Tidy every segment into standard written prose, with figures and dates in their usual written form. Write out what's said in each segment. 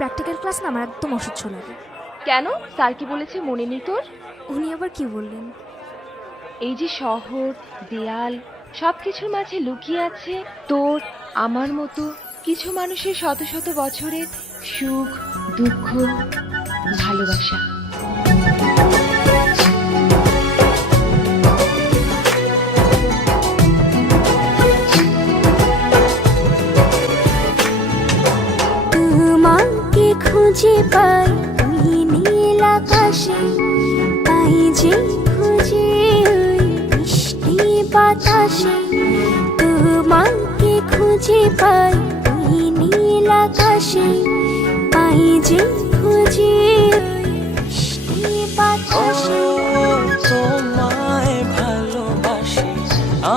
Practical class না আমার একদম অসহ্য লাগে। কেন? স্যার কি বলেছে মনে নেই তোর? উনি আবার কি বললেন? এই যে শহর, দেয়াল, সবকিছুর মাঝে লুকিয়ে আছে তোর আমার মতো কিছু মানুষের শত শত বছরের সুখ, দুঃখ, ভালোবাসা। তোমাকে খুঁজে পাই ওই নীল আকাশে, পাই যে খুঁজে ওই মিষ্টি বাতাসে। তোমাকে খুঁজে পাই ওই নীল আকাশে, পাই যে খুঁজে ওই মিষ্টি বাতাসে। তোমায় ভালোবাসি,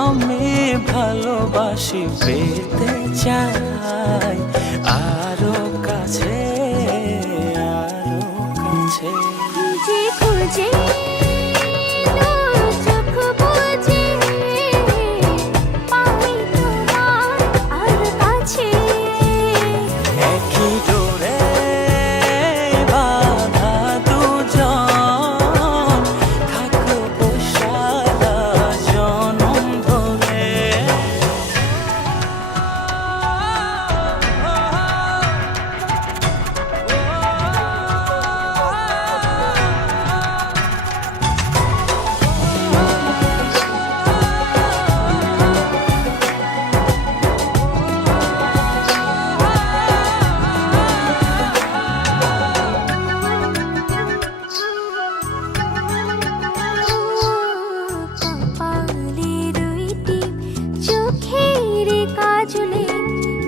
আমি ভালোবাসি, পেতে চাই আরো কাছে, আরো কাছে। খুঁজে খুঁজে চোখ বুজে পাই তোমার আর কাছে। একই ডোরে বাঁধা দুজন, থাকবো সারা জনম ধরে। কপালে দুইটি চোখের কাজলে,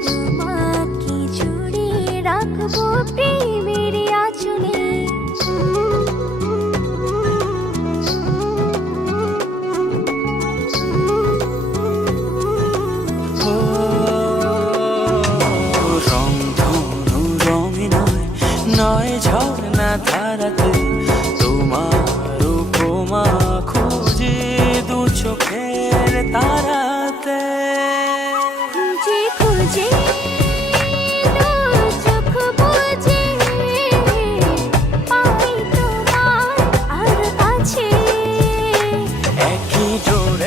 তোমাকে জুড়ে রাখবো প্রেমের আঁচলে। রংধনু রঙে নয়, নয় ঝর্ণা ধারাতে, তোমার উপমা খুঁজে দু চোখের তারাতে। খুঁজে খুঁজে চোখ বুজে পাই তোমার আর কাছে। একই ডোরে